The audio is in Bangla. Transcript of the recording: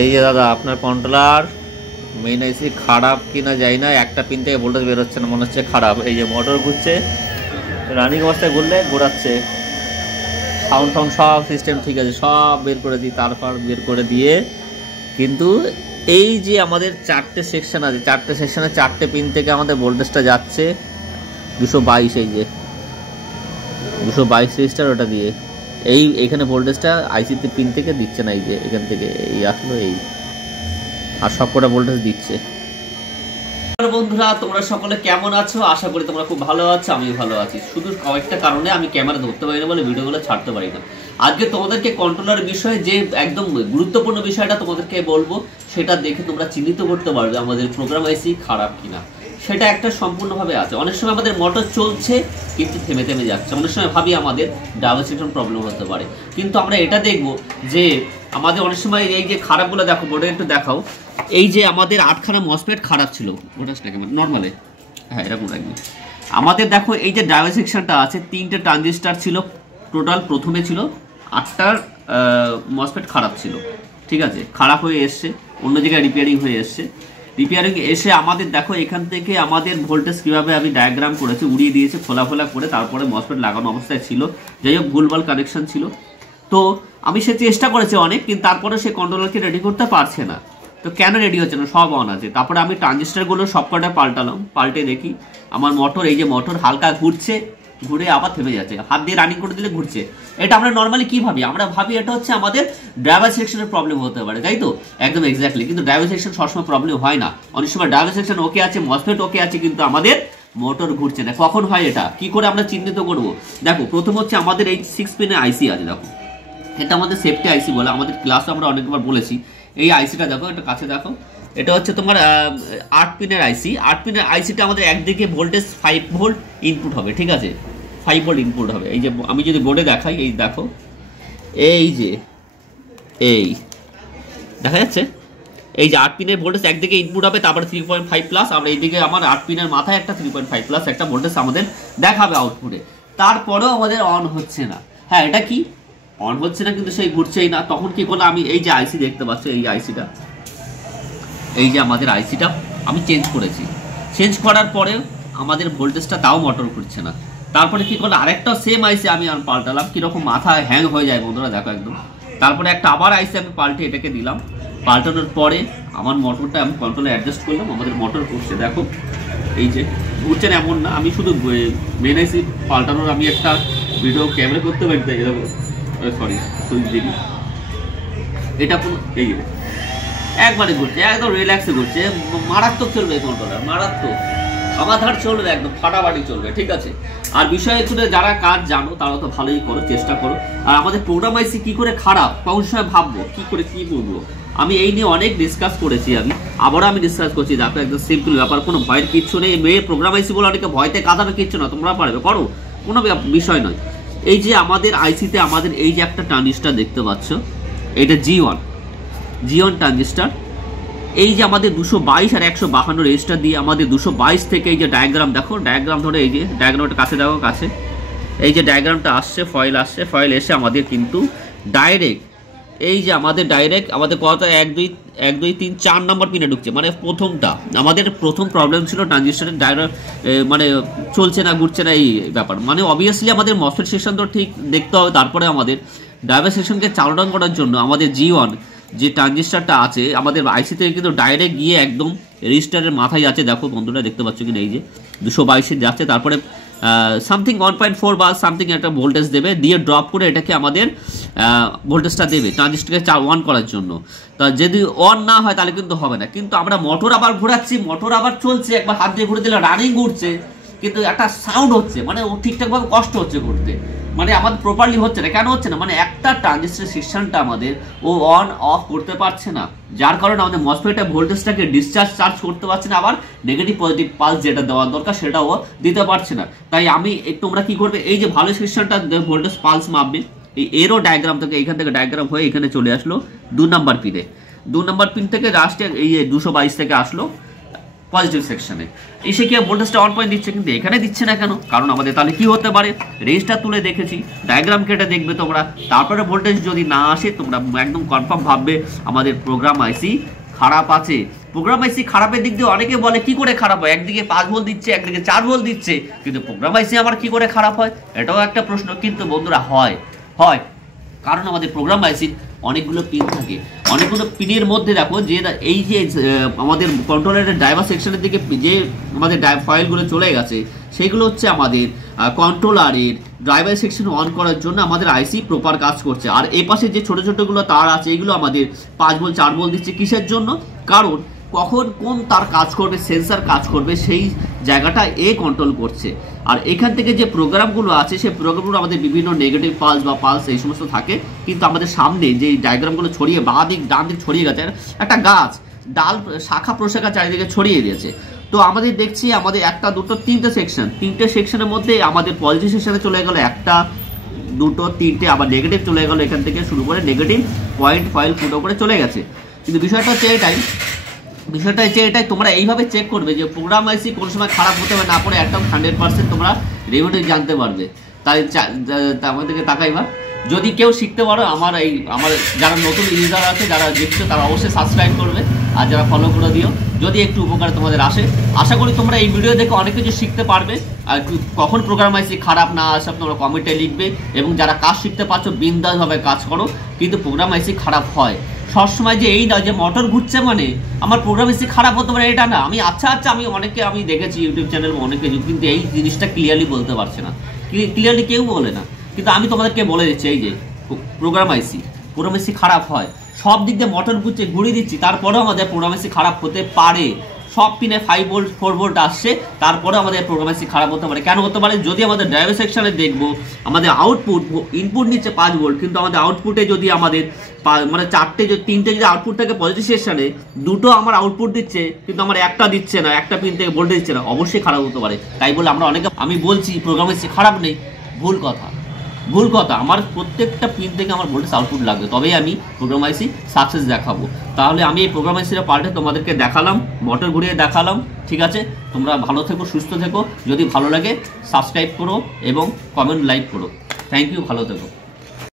এই যে দাদা আপনার কন্ট্রোলার মেইন আইসি খারাপ কিনা যাই না, একটা পিন থেকে ভোল্টেজ বের হচ্ছে না, মনে হচ্ছে খারাপ। এই যে মোটর ঘুরছে, রানিং অবস্থায় ঘুরলে ঘোরাচ্ছে, সাউন্ড টাউন্ড সব সিস্টেম ঠিক আছে, সব বের করে দিই, তারপর বের করে দিয়ে কিন্তু এই যে আমাদের চারটে সেকশন আছে, চারটে সেকশনে চারটে পিন থেকে আমাদের ভোল্টেজটা যাচ্ছে 222, এই যে 222 রেজিস্টার ওটা দিয়ে এইখানে ভোল্টেজটা আইসিতে পিন থেকে দিচ্ছে না, এই যে এখান থেকে এই আসলো এই, আর সবকটা ভোল্টেজ দিচ্ছে। বন্ধুরা তোমরা সকলে কেমন আছো? আশা করি তোমরা খুব ভালো আছো, আমিও ভালো আছি। শুধু কয়েকটা কারণে আমি ক্যামেরা ধরতে পারি না বলে ভিডিওগুলো ছাড়তে পারি না। আজকে তোমাদেরকে কন্ট্রোলার বিষয়ে যে একদম গুরুত্বপূর্ণ বিষয়টা তোমাদেরকে বলবো, সেটা দেখে তোমরা চিহ্নিত করতে পারবে আমাদের প্রোগ্রাম আইসি খারাপ কিনা। সেটা একটা সম্পূর্ণভাবে আছে। অনেক সময় আমাদের মোটর চলছে কিন্তু থেমে থেমে যাচ্ছে, অনেক সময় ভাবি আমাদের ডাবল সেকশন প্রবলেম হতে পারে, কিন্তু আমরা এটা দেখব যে আমাদের অনেক সময় এই যে খারাপগুলো দেখো, বোর্ডে একটু দেখাও। এই যে আমাদের 8খানা মসফেট খারাপ ছিল, ওটা নর্মালে, হ্যাঁ এরকম লাগবে। আমাদের দেখো এই যে ডায়োড সেকশনটা আছে, 3টে ট্রানজিস্টার ছিল টোটাল, প্রথমে ছিল 8টার মসফেট খারাপ ছিল, ঠিক আছে, খারাপ হয়ে এসছে, অন্য জায়গায় রিপেয়ারিং হয়ে এসছে। রিপেয়ারিং এসে আমাদের দেখো এখান থেকে আমাদের ভোল্টেজ কীভাবে আমি ডায়াগ্রাম করেছি, উড়িয়ে দিয়েছে খোলা খোলা করে, তারপরে মসফেট লাগানো অবস্থায় ছিল, যাই হোক ভুলভাল কানেকশন ছিল। তো আমি সে চেষ্টা করেছি অনেক, কিন্তু তারপরে সে কন্ট্রোলারকে রেডি করতে পারছে না। তো কেন রেডি হচ্ছে না? সব অন আছে। তারপরে আমি ট্রানজিস্টারগুলো সবকটা পাল্টালাম, পাল্টে দেখি আমার মোটর, এই যে মোটর হালকা ঘুরছে, ঘুরে আবার থেমে যাচ্ছে, হাত দিয়ে রানিং করে দিলে ঘুরছে। এটা আমরা নর্মালি কি ভাবি? আমরা ভাবি এটা হচ্ছে আমাদের ড্রাইভার সেকশনের প্রবলেম হতে পারে, তাই তো? একদম এক্স্যাক্টলি। কিন্তু ড্রাইভার সেকশন সবসময় প্রবলেম হয় না। অনেক সময় ড্রাইভার সেকশন ওকে আছে, মসফেট ওকে আছে, কিন্তু আমাদের মোটর ঘুরছে না। কখন হয় এটা? কি করে আমরা চিহ্নিত করব? দেখো প্রথম হচ্ছে আমাদের এই 6 পিনের আইসি আছে, দেখো এটা আমাদের সেফটি আইসি বলে, আমাদের ক্লাসে আমরা অনেকবার বলেছি। এই আইসিটা দেখো, এটা কাছে দেখো, এটা হচ্ছে তোমার 8 পিনের আইসি। 8 পিনের আইসিটা আমাদের একদিকে ভোল্টেজ 5 ভোল্ট ইনপুট হবে, ঠিক আছে, 5 ভোল্ট ইনপুট হবে। এই যে আমি যদি বোর্ডে দেখাই, এই দেখো, এই যে এই দেখা যাচ্ছে, এই যে 8 পিনের ভোল্টেজ একদিকে ইনপুট হবে, তারপরে 3.5 প্লাস, আমরা এইদিকে আমার 8 পিনের মাথায় একটা 3.5 প্লাস একটা ভোল্টেজ আমাদের দেখাবে আউটপুটে। তারপরেও আমাদের অন হচ্ছে না। হ্যাঁ, এটা কি অন হচ্ছে না, কিন্তু সেই ঘুরছেই না। তখন কি করলাম আমি, এই যে আইসি দেখতে পাচ্ছ, এই আইসিটা, এই যে আমাদের আইসিটা আমি চেঞ্জ করেছি। চেঞ্জ করার পরে আমাদের ভোল্টেজটা তাও মোটর ঘুরছে না। তারপরে কি করলাম, আরেকটা সেম আইসি আমি পাল্টালাম, কীরকম মাথায় হ্যাং হয়ে যায় বন্ধুরা, দেখো একদম। তারপরে একটা আবার আইসি আমি পাল্টে এটাকে দিলাম। পাল্টানোর পরে আমার মোটরটা আমি কন্ট্রোলে অ্যাডজাস্ট করলাম, আমাদের মোটর ঘুরছে, দেখো এই যে ঘুরছে না এমন না। আমি শুধু মেন আইসি পাল্টানোর আমি একটা ভিডিও ক্যামেরা করতে পারি, তাই এরকম, সরি সুইচ দিই, এটা কোনো এই একবারে ঘুরছে, একদম রিল্যাক্সে ঘুরছে, মারাত্মক চলবে কন্ট্রোলার, মারাত্মক সমাধান চলবে, একদম ফাটাফাটি চলবে, ঠিক আছে। আর বিষয় হচ্ছে যারা কাজ জানো তারা তো ভালোই করো, চেষ্টা করো। আর আমাদের প্রোগ্রাম আইসি কি করে খারাপ, কোন সময় ভাববো, কি করে কি বলবো, আমি এই নিয়ে অনেক ডিসকাস করেছি, আবারও আমি ডিসকাস করছি। দেখো একদম সিম্পল ব্যাপার, কোনো ভয়ের কিচ্ছু নেই। মেয়ে প্রোগ্রাম আইসি বলে অনেকে ভয়তে কাঁদাবে, কিচ্ছু না, তোমরা পারবে, করো, কোনো বিষয় নয়। এই যে আমাদের আইসিতে আমাদের এই যে একটা ট্রানজিস্টার দেখতে পাচ্ছ, এটা G1 ট্রানজিস্টার। এই যে আমাদের 222 আর 152 রেজিস্টার দিয়ে আমাদের 222 থেকে এই যে ডায়াগ্রাম দেখো, ডায়াগ্রাম ধরে, এই যে ডায়াগ্রামটা কাছে দেখো, কাছে এই যে ডায়াগ্রামটা আসছে, ফয়েল আসছে, ফয়েল এসে আমাদের কিন্তু ডাইরেক্ট, এই যে আমাদের ডাইরেক্ট আমাদের কত 1 2 3 4 নম্বর পিনে ঢুকছে। মানে প্রথমটা আমাদের প্রথম প্রবলেম ছিল ট্রানজিস্টারের ডাইরেক্ট, মানে চলছে না, ঘুরছে না, এই ব্যাপার। মানে অবভিয়াসলি আমাদের মসফেট সেকশন তো ঠিক দেখতে হবে, তারপরে আমাদের ড্রাইভার সেকশনকে চালু ডাউন করার জন্য আমাদের G1 যে ট্রানজিস্টারটা আছে আমাদের আইসি থেকে কিন্তু ডাইরেক্ট গিয়ে একদম রেজিস্টারের মাথায় যাচ্ছে, দেখো বন্ধুরা দেখতে পাচ্ছ কিনা, এই যে 222 যাচ্ছে, তারপরে সামথিং 1.4 বা সামথিং একটা ভোল্টেজ দেবে, দিয়ে ড্রপ করে এটাকে আমাদের ভোল্টেজটা দেবে ট্রানজিস্টারকে অন করার জন্য। তা যদি অন না হয় তাহলে কিন্তু হবে না। কিন্তু আমরা মোটর আবার ঘোরাচ্ছি, মোটর আবার চলছে, একবার হাত দিয়ে ঘুরে দিলে রানিং ঘুরছে, কিন্তু একটা সাউন্ড হচ্ছে, মানে ও ঠিকঠাকভাবে কষ্ট হচ্ছে ঘুরতে, মানে আমাদের প্রপারলি হচ্ছে না। কেন হচ্ছে না? মানে একটা ট্রানজিস্টার সেকশনটা আমাদের ও অন অফ করতে পারছে না, যার কারণে আমাদের মসফেটের ভোল্টেজটাকে চার্জ করতে পারছে না, আবার নেগেটিভ পজিটিভ পালস যেটা দেওয়ার দরকার সেটাও দিতে পারছে না। তাই আমি তোমরা কি করবে, এই যে ভালো সেকশনটা ভোল্টেজ পালস মাপবে, এই এরও ডায়াগ্রাম থেকে, এখান থেকে ডায়াগ্রাম হয়ে এখানে চলে আসলো 2 নম্বর পিনে, 2 নম্বর পিন থেকে লাস্টে এই 222 থেকে আসলো পজিটিভ সেকশনে, এসে কি ভোল্টেজটা 1 পয়েন্ট দিচ্ছে, কিন্তু এখানে দিচ্ছে না কেন? কারণ আমাদের তাহলে কি হতে পারে, রেজিস্টার তুলে দেখেছি, ডায়াগ্রাম কেটে দেখবে তোমরা, তারপরে ভোল্টেজ যদি না আসে তোমরা একদম কনফার্ম ভাববে আমাদের প্রোগ্রাম আইসি খারাপ আছে। প্রোগ্রাম আইসি খারাপের দিক দিয়ে অনেকে বলে কি করে খারাপ হয়, একদিকে 5 ভোল্ট দিচ্ছে একদিকে 4 ভোল্ট দিচ্ছে, কিন্তু প্রোগ্রাম আইসি আমার কি করে খারাপ হয়, এটাও একটা প্রশ্ন। কিন্তু বন্ধুরা হয় কারণ আমাদের প্রোগ্রাম আইসি অনেকগুলো পিন থাকে, অনেকগুলো পিনের মধ্যে দেখো যে এই যে আমাদের কন্ট্রোলারের ড্রাইভার সেকশনের দিকে যে আমাদের ফাইলগুলো চলে গেছে, সেইগুলো হচ্ছে আমাদের কন্ট্রোলারের ড্রাইভার সেকশন অন করার জন্য আমাদের আইসি প্রপার কাজ করছে। আর এই পাশে যে ছোট ছোটগুলো তার আছে, এগুলো আমাদের 5 ভোল্ট 4 ভোল্ট দিচ্ছে কিসের জন্য, কারণ কখন কোন তার কাজ করবে, সেন্সার কাজ করবে, সেই জায়গাটা এ কন্ট্রোল করছে। আর এখান থেকে যে প্রোগ্রামগুলো আছে সেই প্রোগ্রামগুলো আমাদের বিভিন্ন নেগেটিভ পালস বা পালস এই সমস্ত থাকে, কিন্তু আমাদের সামনে যে ডায়াগ্রামগুলো ছড়িয়ে বাঁ দিক ডান দিক ছড়িয়ে গেছে, একটা গাছ ডাল শাখা প্রশাখা চারিদিকে ছড়িয়ে দিয়েছে। তো আমাদের দেখছি আমাদের একটা দুটো তিনটে সেকশন, তিনটে সেকশনের মধ্যে আমাদের পজিটিভ সেকশনে চলে গেল একটা দুটো তিনটে, আবার নেগেটিভ চলে গেল, এখান থেকে শুরু করে নেগেটিভ পয়েন্ট ফাইল ফুটো করে চলে গেছে। কিন্তু বিষয়টা হচ্ছে এটাই তোমরা এইভাবে চেক করবে যে প্রোগ্রাম আইসি কোন সময় খারাপ হতে হবে না পড়ে একদম 100% তোমরা রেভিনিউ জানতে পারবে। তাই আমাদেরকে তাকাইবা, যদি কেউ শিখতে পারো আমার যারা নতুন ইউজার আছে যারা দেখছো তারা অবশ্যই সাবস্ক্রাইব করবে, আর যারা ফলো করে দিও যদি একটু উপকার তোমাদের আসে। আশা করি তোমরা এই ভিডিও দেখে অনেক কিছু শিখতে পারবে। আর কখন প্রোগ্রাম আইসি খারাপ না সব তোমরা কমেন্টে লিখবে, এবং যারা কাজ শিখতে পারছো বিন্দাসভাবে কাজ করো। কিন্তু প্রোগ্রাম আইসি খারাপ হয় সবসময় যে এই নয় যে মোটর ঘুরছে মানে আমার প্রোগ্রাম আইসি খারাপ হতে পারে, এটা না। আমি দেখেছি ইউটিউব চ্যানেল অনেকে, কিন্তু এই জিনিসটা ক্লিয়ারলি বলতে পারছে না, ক্লিয়ারলি কেউ বলে না। কিন্তু আমি তোমাদেরকে বলে দিচ্ছি এই যে প্রোগ্রাম আইসি খারাপ হয়, সব দিক দিয়ে মোটর ঘুরিয়ে দিচ্ছি, তারপরেও আমাদের প্রোগ্রাম আইসি খারাপ হতে পারে। সব পিনে 5 ভোল্ট 4 ভোল্ট আসছে, তারপরে আমাদের প্রোগ্রাম আইসি খারাপ হতে পারে। কেন হতে পারে, যদি আমাদের ড্রাইভার সেকশনে দেখবো আমাদের আউটপুট ইনপুট নিচ্ছে 5 ভোল্ট, কিন্তু আমাদের আউটপুটে যদি আমাদের মানে তিনটে যদি আউটপুট থাকে পজিটিভ সেকশনে, দুটো আমার আউটপুট দিচ্ছে কিন্তু আমার একটা দিচ্ছে না, একটা পিন থেকে ভোল্টেজ দিচ্ছে না, অবশ্যই খারাপ হতে পারে। তাই বলে আমি বলছি প্রোগ্রাম আইসি খারাপ নেই, ভুল কথা। আমার প্রত্যেকটা পিন থেকে আমার ভোল্টেজ আউটপুট লাগবে, তবেই আমি প্রোগ্রাম আইসি সাকসেস দেখাবো। তাহলে আমি এই প্রোগ্রাম আইসির পার্টে তোমাদেরকে দেখালাম, মোটর ঘুরিয়ে দেখালাম। ঠিক আছে, তোমরা ভালো থেকো, সুস্থ থেকো। যদি ভালো লাগে সাবস্ক্রাইব করো এবং কমেন্ট লাইক করো। থ্যাংক ইউ, ভালো থেকো।